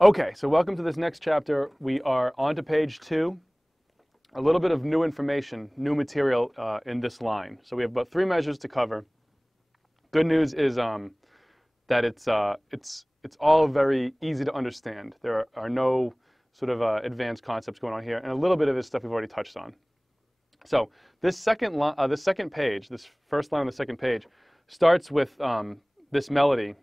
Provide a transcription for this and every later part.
Okay, so welcome to this next chapter. We are on to page 2. A little bit of new information, new material in this line. So we have about 3 measures to cover. Good news is that it's all very easy to understand. There are no sort of advanced concepts going on here, and a little bit of this stuff we've already touched on. So this second page, this first line on the second page, starts with this melody.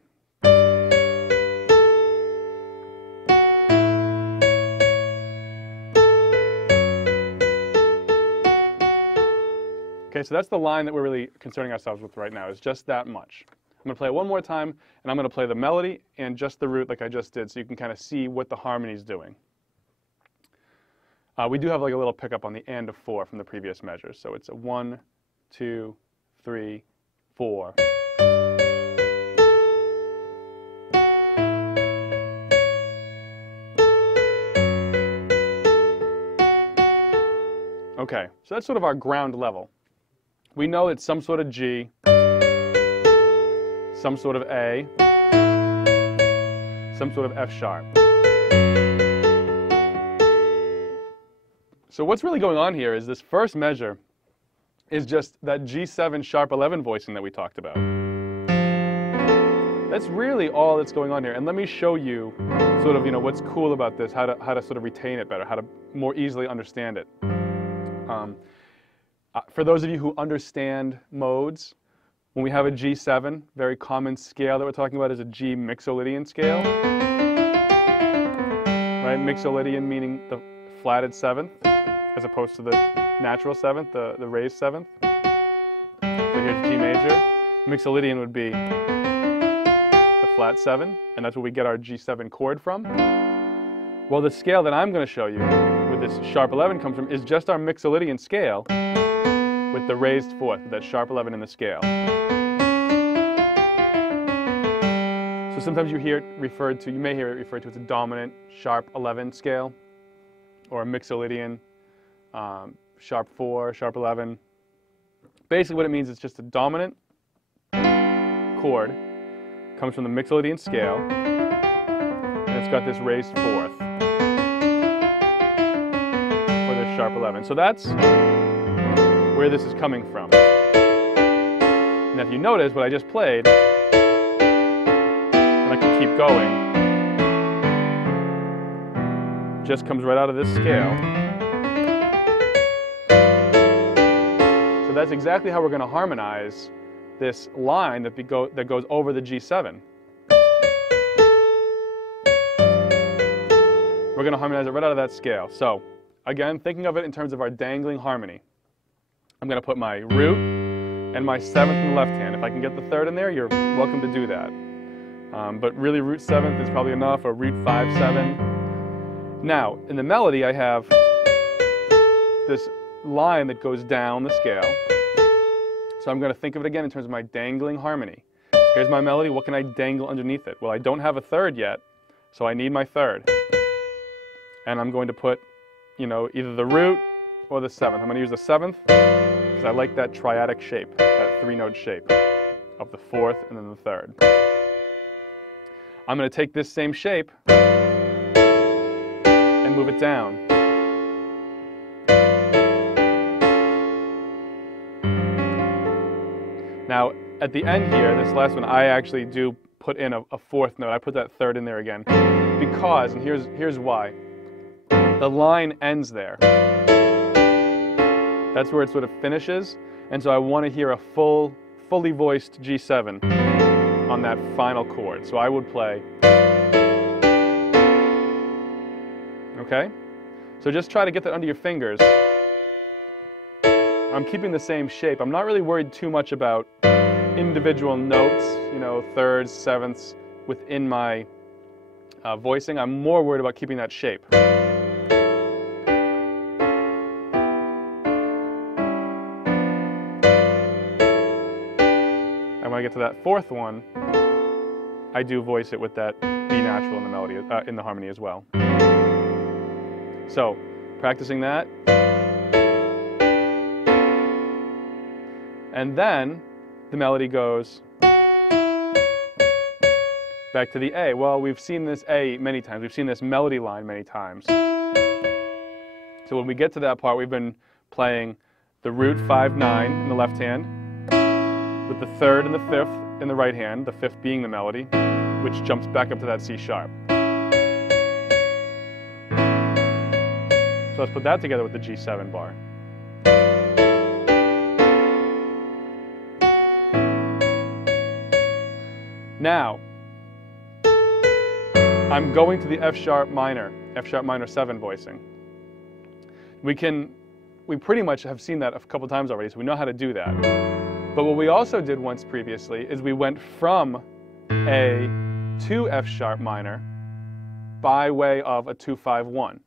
Okay, so that's the line that we're really concerning ourselves with right now, is just that much. I'm going to play it one more time, and I'm going to play the melody and just the root like I just did, so you can kind of see what the harmony is doing. We do have like a little pickup on the and of 4 from the previous measure, so it's a 1, 2, 3, 4. Okay, so that's sort of our ground level. We know it's some sort of G, some sort of A, some sort of F sharp. So what's really going on here is this first measure is just that G7 sharp 11 voicing that we talked about. That's really all that's going on here. And let me show you sort of, what's cool about this, how to sort of retain it better, how to more easily understand it. For those of you who understand modes, when we have a G7, very common scale that we're talking about is a G mixolydian scale. Right? Mixolydian meaning the flatted 7th, as opposed to the natural 7th, the raised 7th. So here's G major. Mixolydian would be the flat 7, and that's where we get our G7 chord from. Well, the scale that I'm going to show you, where this sharp 11 comes from, is just our mixolydian scale with the raised 4th, with that sharp 11 in the scale. So sometimes you may hear it referred to as a dominant sharp 11 scale, or a mixolydian sharp 4, sharp 11. Basically what it means is just a dominant chord comes from the mixolydian scale, and it's got this raised 4th, or this sharp 11. So that's where this is coming from. And if you notice what I just played, and I can keep going, just comes right out of this scale. So that's exactly how we're going to harmonize this line that goes over the G7. We're going to harmonize it right out of that scale. So again, thinking of it in terms of our dangling harmony. I'm going to put my root and my 7th in the left hand. If I can get the 3rd in there, you're welcome to do that. But really root 7th is probably enough, or root 5, 7. Now, in the melody, I have this line that goes down the scale. So I'm going to think of it again in terms of my dangling harmony. Here's my melody. What can I dangle underneath it? Well, I don't have a 3rd yet, so I need my 3rd. And I'm going to put, either the root or the 7th. I'm going to use the 7th because I like that triadic shape, that 3-note shape of the 4th and then the 3rd. I'm going to take this same shape and move it down. Now, at the end here, this last one, I actually do put in a 4th note. I put that 3rd in there again because, and here's why, the line ends there. That's where it sort of finishes, and so I want to hear a fully voiced G7 on that final chord. So I would play. Okay? So just try to get that under your fingers. I'm keeping the same shape. I'm not really worried too much about individual notes, 3rds, 7ths within my voicing. I'm more worried about keeping that shape. And when I get to that 4th one, I do voice it with that B natural in the melody, in the harmony as well. So, practicing that. And then the melody goes back to the A. Well, we've seen this A many times. We've seen this melody line many times. So when we get to that part, we've been playing the root 5-9 in the left hand, with the third and the fifth in the right hand, the fifth being the melody, which jumps back up to that C sharp. So let's put that together with the G7 bar. Now, I'm going to the F sharp minor 7 voicing. We pretty much have seen that a couple times already, so we know how to do that. But what we also did once previously is we went from A to F sharp minor by way of a 2-5-1.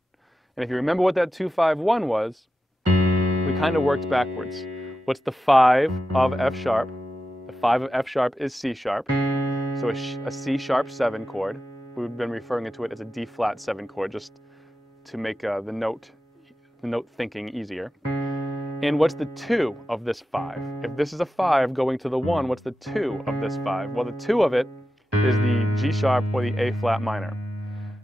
And if you remember what that 2-5-1 was, we kind of worked backwards. What's the 5 of F sharp? The 5 of F sharp is C sharp, so a C sharp 7 chord. We've been referring to it as a D flat 7 chord just to make the note thinking easier. And what's the 2 of this 5? If this is a 5 going to the 1, what's the 2 of this 5? Well, the 2 of it is the G sharp or the A flat minor.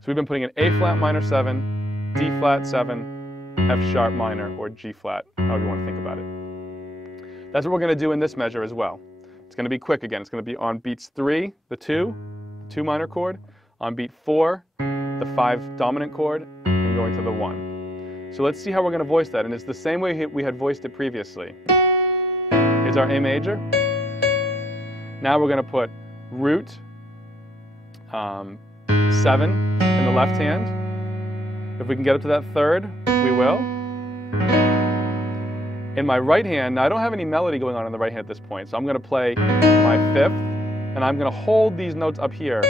So we've been putting an A flat minor 7, D flat 7, F sharp minor, or G flat, however you want to think about it. That's what we're going to do in this measure as well. It's going to be quick again. It's going to be on beats 3, the 2 minor chord, on beat 4, the 5 dominant chord, and going to the 1. So let's see how we're going to voice that, and it's the same way we had voiced it previously. Here's our A major. Now we're going to put root 7 in the left hand. If we can get up to that third, we will. In my right hand, now I don't have any melody going on in the right hand at this point, so I'm going to play my 5th, and I'm going to hold these notes up here,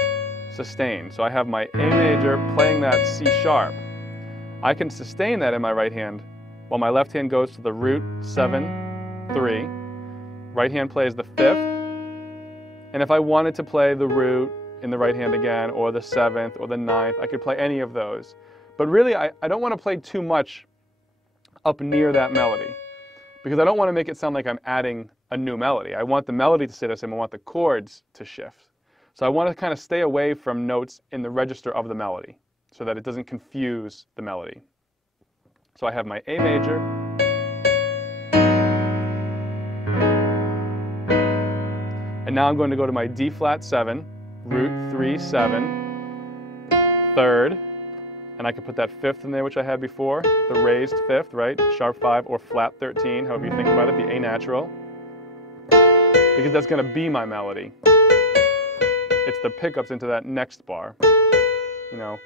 sustained. So I have my A major playing that C sharp. I can sustain that in my right hand while my left hand goes to the root 7, 3. Right hand plays the 5th. And if I wanted to play the root in the right hand again, or the 7th, or the 9th, I could play any of those. But really, I don't want to play too much up near that melody, because I don't want to make it sound like I'm adding a new melody. I want the melody to stay the same. I want the chords to shift. So I want to kind of stay away from notes in the register of the melody, so that it doesn't confuse the melody. So I have my A major, and now I'm going to go to my D flat 7, root 3, 7, third, and I can put that 5th in there, which I had before, the raised 5th, right? Sharp 5 or flat 13, however you think about it, the A natural, because that's going to be my melody. It's the pickups into that next bar, you know.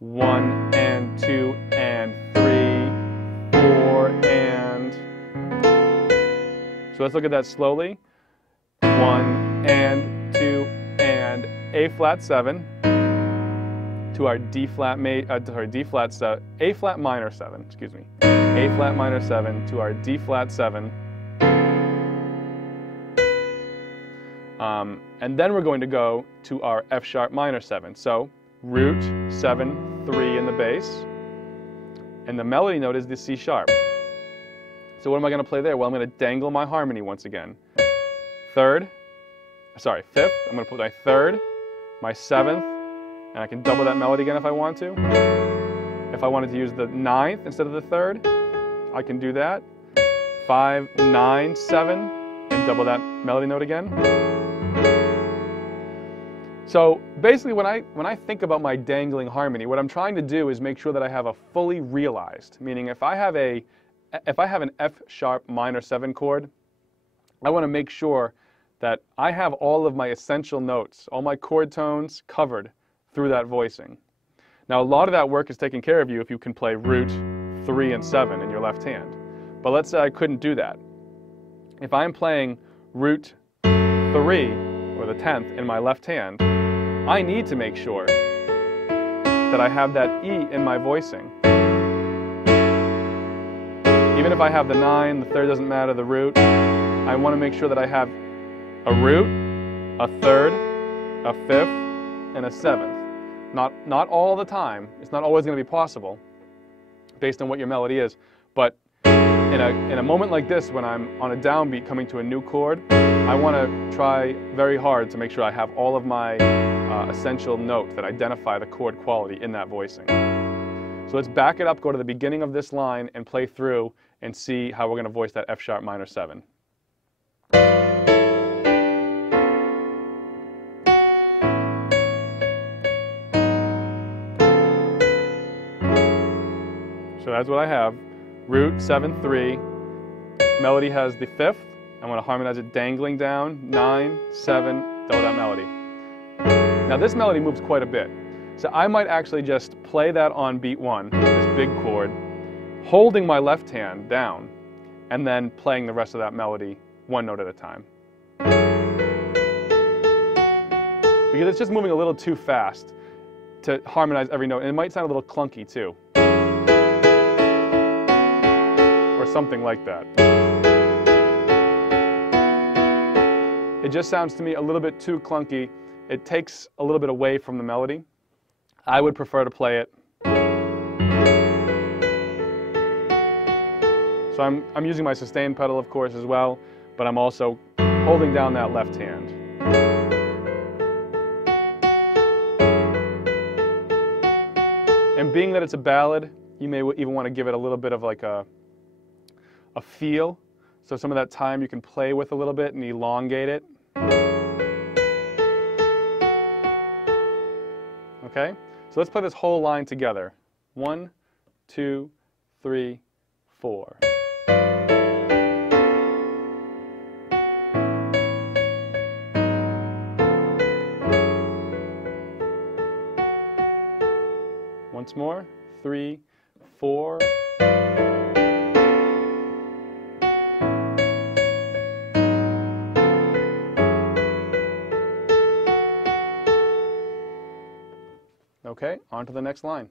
1 and 2 and 3, 4 and. So let's look at that slowly. 1 and 2 and A flat 7 to our A flat minor 7, excuse me. A flat minor 7 to our D flat 7. And then we're going to go to our F sharp minor 7. So root 7, 3 in the bass, and the melody note is the C sharp. So what am I going to play there? Well, I'm going to dangle my harmony once again. 5th, I'm going to put my 3rd, my 7th, and I can double that melody again if I want to. If I wanted to use the 9th instead of the 3rd, I can do that. 5, 9, 7, and double that melody note again. So basically, when I think about my dangling harmony, what I'm trying to do is make sure that I have a fully realized, meaning if I have an F sharp minor 7 chord, I want to make sure that I have all of my essential notes, all my chord tones covered through that voicing. Now, a lot of that work is taken care of you if you can play root 3 and 7 in your left hand. But let's say I couldn't do that. If I'm playing root 3, or the 10th, in my left hand, I need to make sure that I have that E in my voicing. Even if I have the 9, the 3rd doesn't matter, the root, I want to make sure that I have a root, a 3rd, a 5th, and a 7th. Not all the time. It's not always going to be possible based on what your melody is. But in a moment like this, when I'm on a downbeat coming to a new chord, I want to try very hard to make sure I have all of my essential notes that identify the chord quality in that voicing. So let's back it up, go to the beginning of this line, and play through and see how we're going to voice that F sharp minor 7. So that's what I have. Root, 7, 3. Melody has the 5th. I'm going to harmonize it dangling down, 9, 7, double that melody. Now this melody moves quite a bit. So I might actually just play that on beat 1, this big chord, holding my left hand down, and then playing the rest of that melody one note at a time. Because it's just moving a little too fast to harmonize every note, and it might sound a little clunky too. Or something like that. It just sounds to me a little bit too clunky. It takes a little bit away from the melody. I would prefer to play it. So I'm using my sustain pedal, of course, as well, but I'm also holding down that left hand. And being that it's a ballad, you may even want to give it a little bit of like a feel. So some of that time you can play with a little bit and elongate it. Okay? So let's play this whole line together. 1, 2, 3, 4. Once more. 3, 4. Okay, on to the next line.